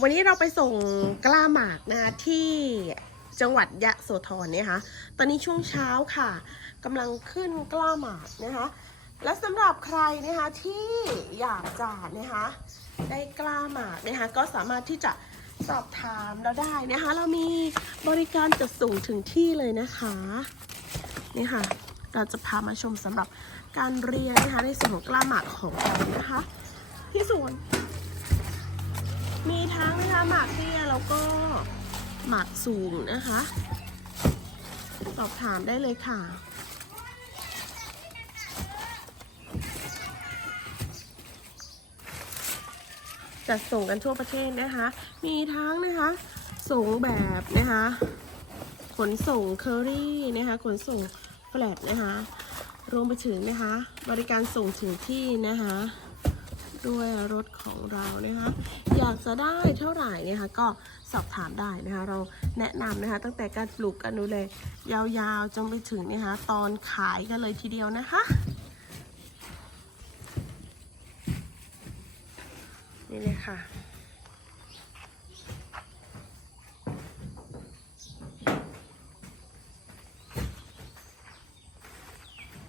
วันนี้เราไปส่งกล้าหมากนะคะที่จังหวัดยะโสธรเนี่ยค่ะ ตอนนี้ช่วงเช้าค่ะกำลังขึ้นกล้าหมากนะคะ และสำหรับใครนะคะที่อยากจะนะคะได้กล้าหมากนะคะก็สามารถที่จะสอบถามเราได้นะคะ เรามีบริการจัดส่งถึงที่เลยนะคะนี่ค่ะ เราจะพามาชมสำหรับการเรียนนะคะในส่วนของกล้าหมากของเรานะคะ ที่สวน มีทั้งนะคะหมากเตี้ยแล้วก็หมากสูงนะคะสอบถามได้เลยค่ะจัดส่งกันทั่วประเทศนะคะ มีทั้งนะคะ ส่งแบบนะคะ ขนส่งเคอรี่นะคะ ขนส่งแฟลตนะคะ รวมไปถึงนะคะ บริการส่งถึงที่นะคะ ด้วยรถของเรานะคะอยากจะได้เท่าไหร่นะคะก็สอบถามได้นะคะเราแนะนำนะคะตั้งแต่การปลูกการดูแลยาวๆจนไปถึงนะคะตอนขายกันเลยทีเดียวนะคะนี่เลยค่ะ